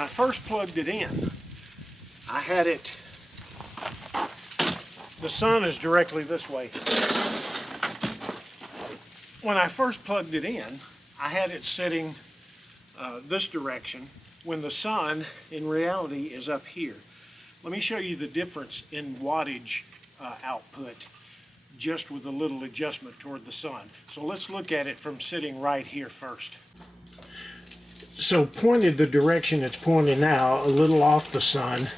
I first plugged it in, I had it, the sun is directly this way. When I first plugged it in, I had it sitting this direction when the sun in reality is up here. Let me show you the difference in wattage output just with a little adjustment toward the sun. So let's look at it from sitting right here first. So pointed the direction it's pointing now, a little off the sun,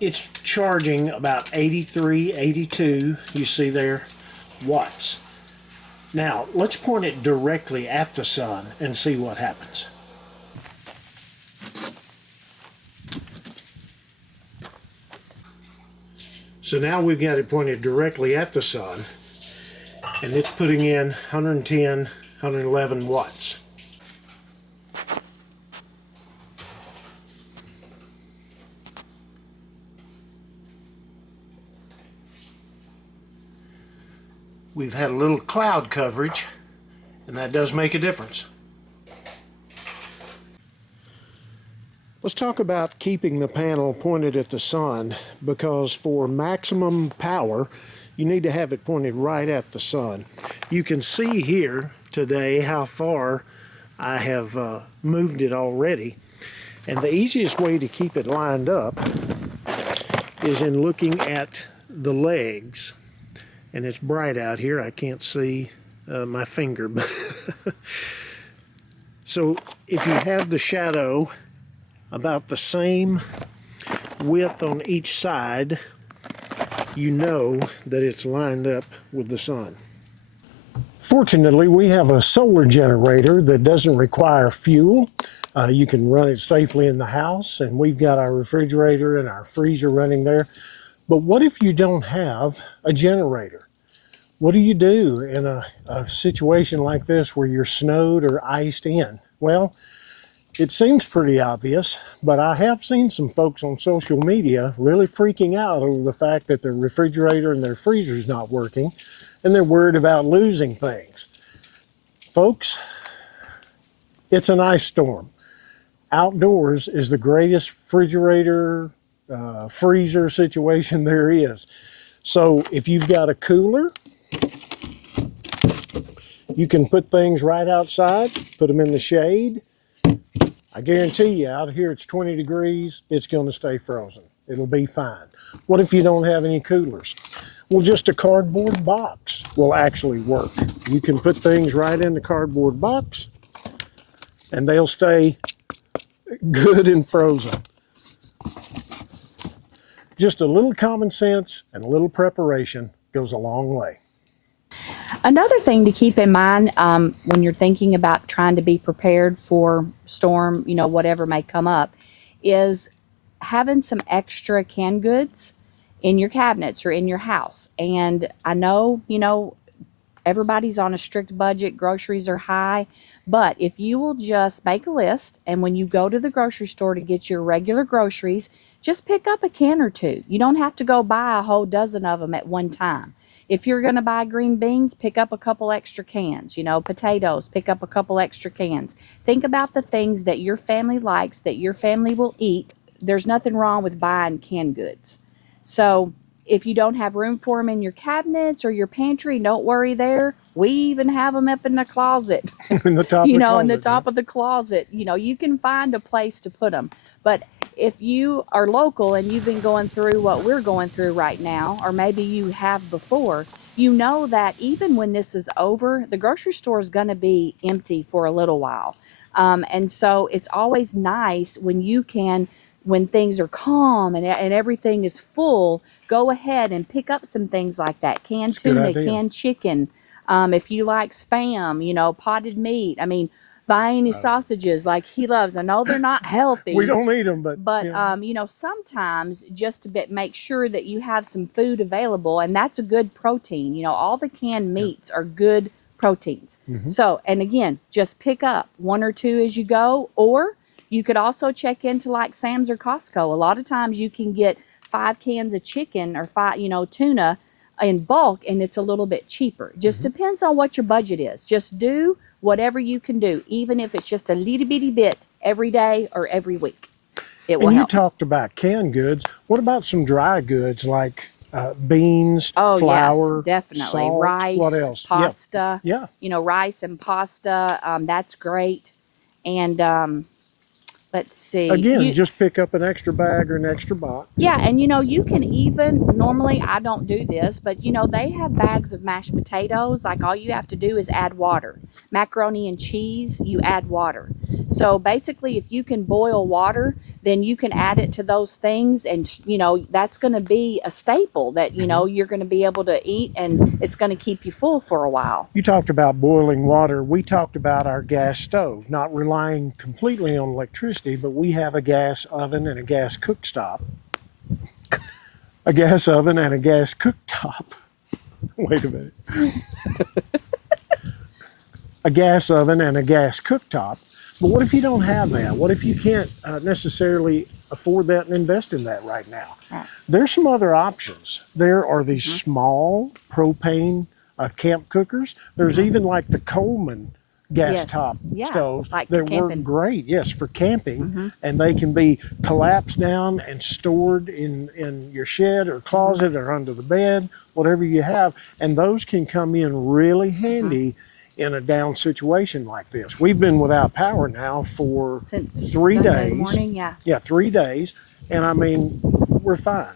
it's charging about 83, 82, you see there, watts. Now let's point it directly at the sun and see what happens. So now we've got it pointed directly at the sun, and it's putting in 110, 111 watts. We've had a little cloud coverage, and that does make a difference. Let's talk about keeping the panel pointed at the sun, because for maximum power, you need to have it pointed right at the sun. You can see here today how far I have moved it already, and the easiest way to keep it lined up is in looking at the legs. And it's bright out here, I can't see my finger. So if you have the shadow about the same width on each side, you know that it's lined up with the sun. Fortunately, we have a solar generator that doesn't require fuel. You can run it safely in the house, and we've got our refrigerator and our freezer running there. But what if you don't have a generator? What do you do in a situation like this where you're snowed or iced in? Well, it seems pretty obvious, but I have seen some folks on social media really freaking out over the fact that their refrigerator and their freezer is not working, and they're worried about losing things. Folks, it's an ice storm. Outdoors is the greatest refrigerator, freezer situation there is. So if you've got a cooler, you can put things right outside, put them in the shade. I guarantee you, out here it's 20 degrees, it's going to stay frozen. It'll be fine. What if you don't have any coolers? Well, just a cardboard box will actually work. You can put things right in the cardboard box, and they'll stay good and frozen. Just a little common sense and a little preparation goes a long way. Another thing to keep in mind when you're thinking about trying to be prepared for storm, whatever may come up, is having some extra canned goods in your cabinets or in your house. And I know, everybody's on a strict budget, groceries are high, but if you will just make a list, and when you go to the grocery store to get your regular groceries, just pick up a can or two. You don't have to go buy a whole dozen of them at one time. If you're going to buy green beans, pick up a couple extra cans. Potatoes, pick up a couple extra cans. Think about the things that your family likes, that your family will eat. There's nothing wrong with buying canned goods. So if you don't have room for them in your cabinets or your pantry, don't worry there. We even have them up in the closet. In the top of the closet. In the top of the closet. You can find a place to put them. But if you are local and you've been going through what we're going through right now, or maybe you have before, you know that even when this is over, the grocery store is going to be empty for a little while. And so it's always nice when you can, when things are calm and everything is full, go ahead and pick up some things like that. Canned tuna, canned chicken. If you like Spam, potted meat. Viney sausages like he loves. I know they're not healthy. We don't eat them, but sometimes just to make sure that you have some food available, and that's a good protein. All the canned meats are good proteins. Mm-hmm. So, and again, just pick up one or two as you go, or you could also check into like Sam's or Costco. A lot of times you can get 5 cans of chicken or 5, tuna in bulk, and it's a little bit cheaper. Just depends on what your budget is. Just do whatever you can do, even if it's just a little bitty bit every day or every week. It will And you help. talked about canned goods. What about some dry goods like beans, Oh, yes, flour, definitely. salt? What Rice, else? Yeah, pasta, yeah. rice and pasta. That's great. And let's see. Again, just pick up an extra bag or an extra box. Yeah, and you can even, normally I don't do this, but they have bags of mashed potatoes. Like all you have to do is add water. Macaroni and cheese, you add water. So basically, if you can boil water, then you can add it to those things, and that's going to be a staple that you're going to be able to eat, and it's going to keep you full for a while. You talked about boiling water. We talked about our gas stove, not relying completely on electricity, but we have a gas oven and a gas cooktop. A gas oven and a gas cooktop. Wait a minute. A gas oven and a gas cooktop. But what if you don't have that? What if you can't necessarily afford that and invest in that right now? Right. There's some other options. There are these small propane camp cookers. There's even like the Coleman gas top stoves like that work great, yes, for camping. And they can be collapsed down and stored in your shed or closet or under the bed, whatever you have. And those can come in really handy in a down situation like this. We've been without power now for Since 3 Sunday days. morning, yeah. Yeah, 3 days. And I mean, we're fine.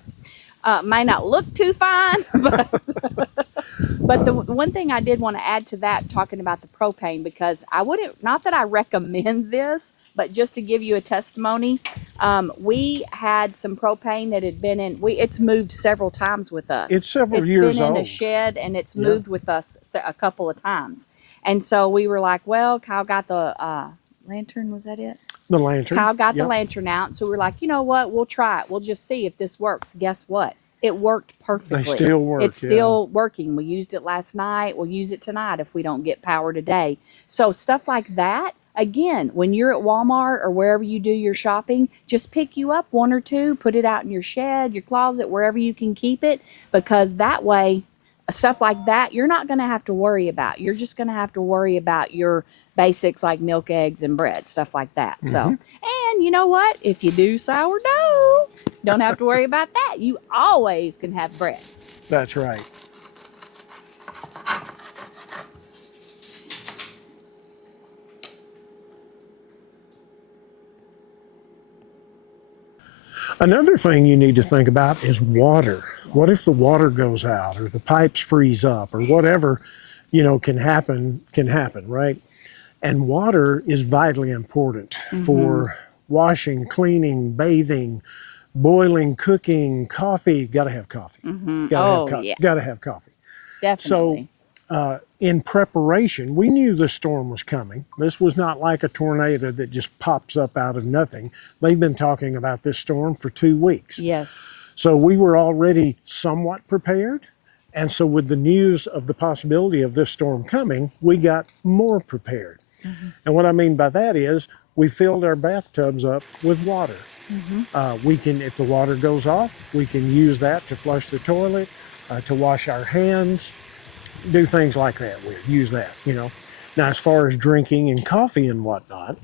May not look too fine, but the one thing I did want to add to that, talking about the propane, because I wouldn't, not that I recommend this, but just to give you a testimony, we had some propane that had been it's moved several times with us. It's several years It's been in a old. shed, and it's moved with us a couple of times. And so we were like, well, Kyle got the lantern, was that it? The lantern. Kyle got the lantern out, so we're like, you know what? We'll try it. We'll just see if this works. Guess what? It worked perfectly. They still work. It's still working. We used it last night. We'll use it tonight if we don't get power today. So stuff like that. Again, when you're at Walmart or wherever you do your shopping, just pick you up one or two, put it out in your shed, your closet, wherever you can keep it, because that way, stuff like that, you're not going to have to worry about. You're just going to have to worry about your basics like milk, eggs, and bread, stuff like that. So, and you know what? If you do sourdough, don't have to worry about that. You always can have bread. That's right. Another thing you need to think about is water. What if the water goes out or the pipes freeze up or whatever, can happen, right? And water is vitally important for washing, cleaning, bathing, boiling, cooking, coffee. Got to have coffee. Got to have coffee. Definitely. So in preparation, we knew the storm was coming. This was not like a tornado that just pops up out of nothing. They've been talking about this storm for 2 weeks. Yes. So we were already somewhat prepared. And so with the news of the possibility of this storm coming, we got more prepared. And what I mean by that is we filled our bathtubs up with water. We can, if the water goes off, we can use that to flush the toilet, to wash our hands, do things like that. We use that, Now, as far as drinking and coffee and whatnot,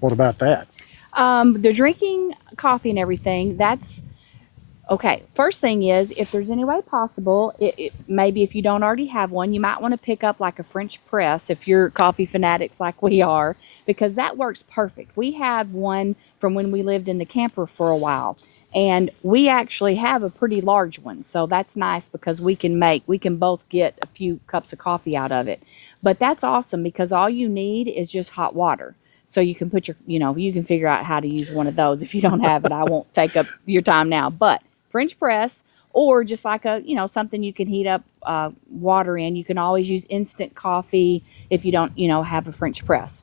what about that? The drinking coffee and everything, that's okay. First thing is, if there's any way possible, maybe if you don't already have one, you might want to pick up like a French press if you're coffee fanatics like we are, because that works perfect. We had one from when we lived in the camper for a while, and we actually have a pretty large one. So that's nice because we can both get a few cups of coffee out of it. But that's awesome because all you need is just hot water. So you can put you can figure out how to use one of those. If you don't have it, I won't take up your time now. But French press, or just like something you can heat up water in. You can always use instant coffee if you don't, have a French press.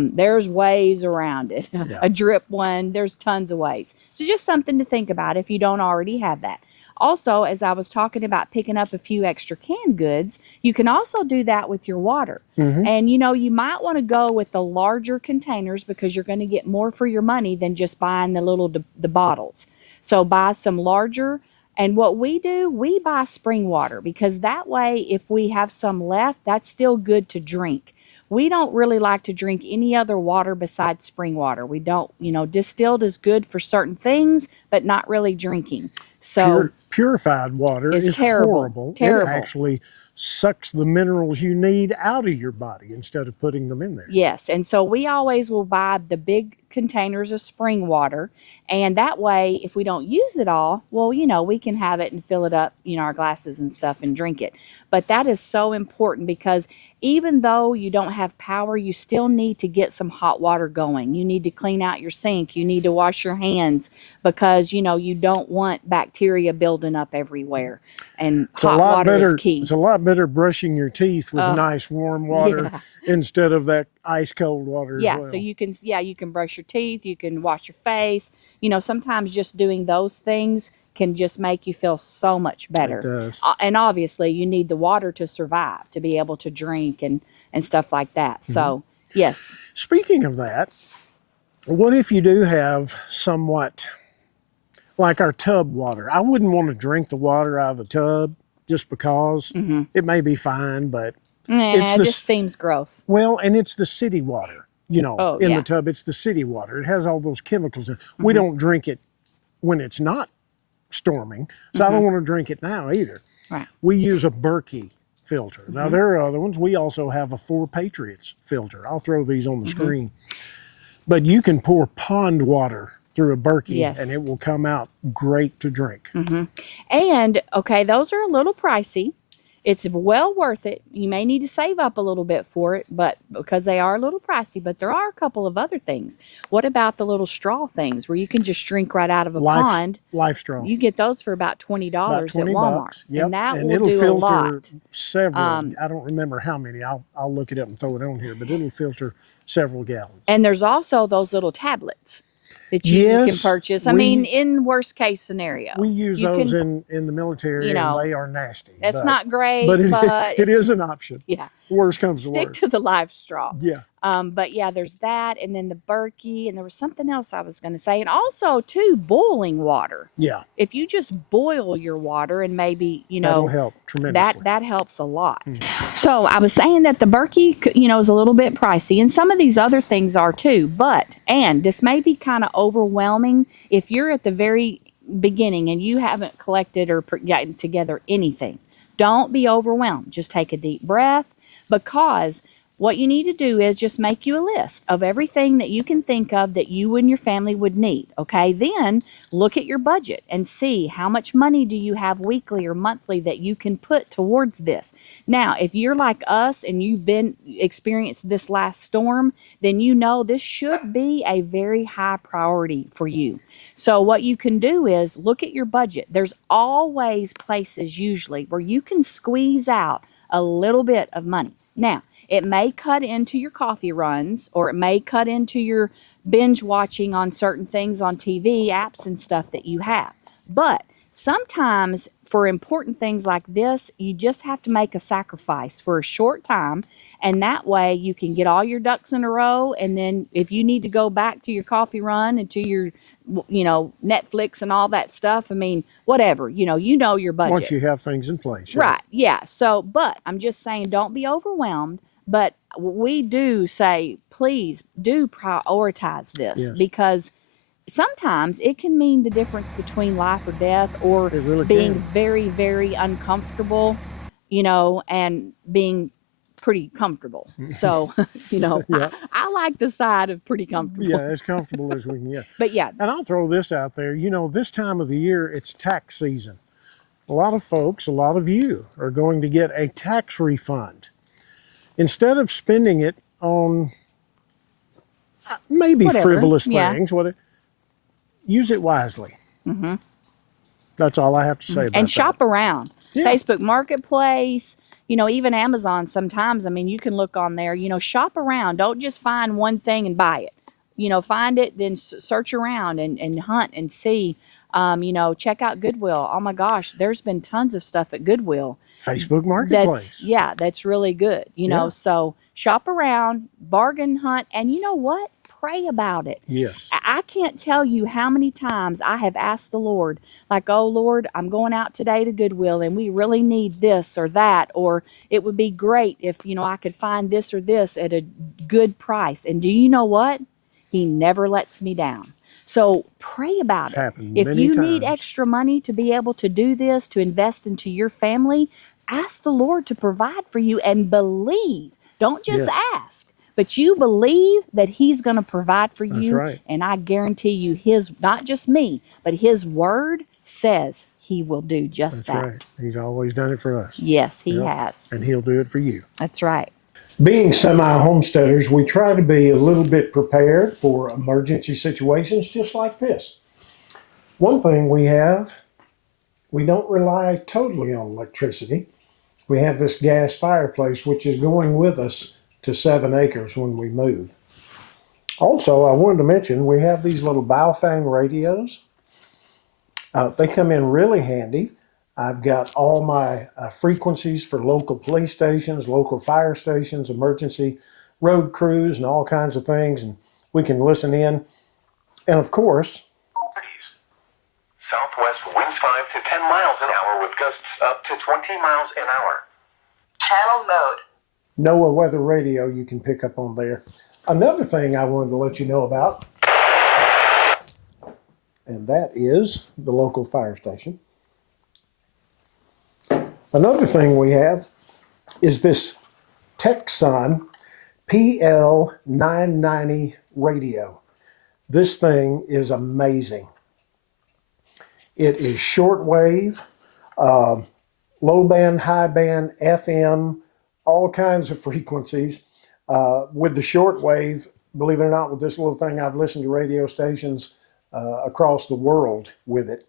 There's ways around it. Yeah. A drip one, there's tons of ways. So just something to think about if you don't already have that. Also, as I was talking about picking up a few extra canned goods, you can also do that with your water. And, you might want to go with the larger containers because you're going to get more for your money than just buying the bottles. So buy some larger. And what we do, we buy spring water because that way, if we have some left, that's still good to drink. we don't really like to drink any other water besides spring water. We don't, distilled is good for certain things, but not really drinking. So Purified water it's is terrible, horrible. terrible. It actually sucks the minerals you need out of your body instead of putting them in there. Yes, and so we always will buy the big containers of spring water, and that way, if we don't use it all, well, we can have it and fill it up, our glasses and stuff and drink it. But that is so important because even though you don't have power, you still need to get some hot water going. You need to clean out your sink. You need to wash your hands because, you don't want bacteria building up everywhere. And hot water is key. It's a lot better brushing your teeth with nice warm water instead of that ice cold water. Yeah, as well. so you can brush your teeth, you can wash your face. Sometimes just doing those things can just make you feel so much better. It does. And obviously, you need the water to survive, to be able to drink and stuff like that. So, yes. Speaking of that, what if you do have somewhat like our tub water? I wouldn't want to drink the water out of the tub just because it may be fine, but it just seems gross. Well, and it's the city water, the tub. It's the city water. It has all those chemicals in it. We don't drink it when it's not storming, so I don't want to drink it now either. Right. We use a Berkey filter. Now, there are other ones. We also have a 4 Patriots filter. I'll throw these on the screen. But you can pour pond water through a Berkey, and it will come out great to drink. And, okay, those are a little pricey. It's well worth it. You may need to save up a little bit for it, but because they are a little pricey, but there are a couple of other things. What about the little straw things where you can just drink right out of a pond? Life straw. You get those for about $20 at Walmart. Yep. And that it'll will do filter a lot. Several. I don't remember how many. I'll look it up and throw it on here, but it'll filter several gallons. And there's also those little tablets that you can purchase. I mean, in worst case scenario. We use those in the military, and they are nasty. That's not great, but it is an option. Yeah. Worst comes to worst. Stick to the live straw. Yeah. But yeah, there's that, and then the Berkey, and there was something else I was going to say, and also too, boiling water. Yeah. If you just boil your water and maybe that'll help tremendously. That helps a lot. So I was saying that the Berkey, is a little bit pricey, and some of these other things are too. And this may be kind of overwhelming if you're at the very beginning and you haven't collected or gotten together anything. Don't be overwhelmed. Just take a deep breath, because what you need to do is just make you a list of everything that you can think of that you and your family would need, okay? Then look at your budget and see how much money do you have weekly or monthly that you can put towards this. Now, if you're like us and you've experienced this last storm, then this should be a very high priority for you. So what you can do is look at your budget. There's always places usually where you can squeeze out a little bit of money. Now, it may cut into your coffee runs, or it may cut into your binge watching on certain things on TV, apps and stuff that you have. But sometimes for important things like this, you just have to make a sacrifice for a short time, and that way you can get all your ducks in a row. And then if you need to go back to your coffee run and to your Netflix and all that stuff, whatever, your budget. Once you have things in place. Right, yeah. So, but I'm just saying, don't be overwhelmed. But we do say, please do prioritize this, because sometimes it can mean the difference between life or death, or being very, very uncomfortable, and being pretty comfortable. So, I like the side of pretty comfortable. Yeah, as comfortable as we can get. But yeah. And I'll throw this out there. This time of the year, it's tax season. A lot of folks, a lot of you are going to get a tax refund. Instead of spending it on maybe frivolous things, use it wisely. That's all I have to say about that. And shop around. Yeah. Facebook Marketplace, even Amazon sometimes. You can look on there, shop around. Don't just find one thing and buy it. Find it, then search around and hunt and see. Check out Goodwill. Oh my gosh, there's been tons of stuff at Goodwill. Facebook Marketplace. That's really good. So shop around, bargain hunt, and you know what? pray about it. Yes. I can't tell you how many times I have asked the Lord, like, oh Lord, I'm going out today to Goodwill and we really need this or that, or it would be great if, I could find this or this at a good price. And do you know what? He never lets me down. So pray about It's it. happened If many you need times. extra money to be able to do this, to invest into your family, ask the Lord to provide for you and believe. Don't just Yes. ask, but you believe that He's going to provide for That's you. right. And I guarantee you, His, not just me, but His word says He will do just That's that. right. He's always done it for us. Yes, He Yep. has. And He'll do it for you. That's right. Being semi-homesteaders, we try to be a little bit prepared for emergency situations just like this. One thing we don't rely totally on electricity. We have this gas fireplace, which is going with us to 7 acres when we move. Also, I wanted to mention we have these little Baofeng radios. They come in really handy. I've got all my frequencies for local police stations, local fire stations, emergency road crews, and all kinds of things, and we can listen in. And of course, southwest winds 5 to 10 miles an hour with gusts up to 20 miles an hour. Channel mode. NOAA weather radio you can pick up on there. Another thing I wanted to let you know about, and that is the local fire station. Another thing we have is this Texon PL990 radio. This thing is amazing. It is shortwave, low band, high band, FM, all kinds of frequencies. With the shortwave, believe it or not, with this little thing, I've listened to radio stations across the world with it.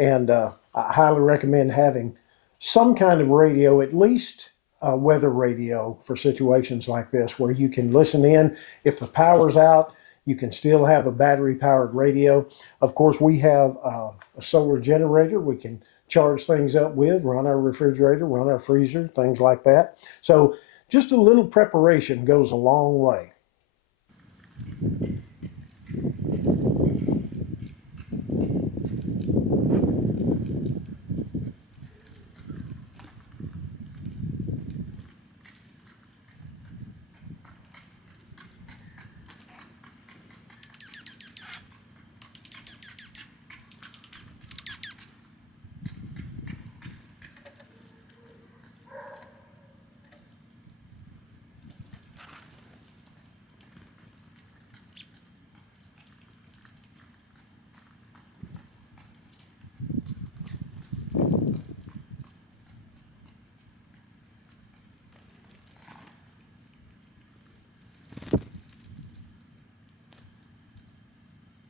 And I highly recommend having some kind of radio, at least a weather radio for situations like this, where you can listen in. If the power's out, you can still have a battery-powered radio. Of course, we have a solar generator we can charge things up with, run our refrigerator, run our freezer, things like that. So just a little preparation goes a long way.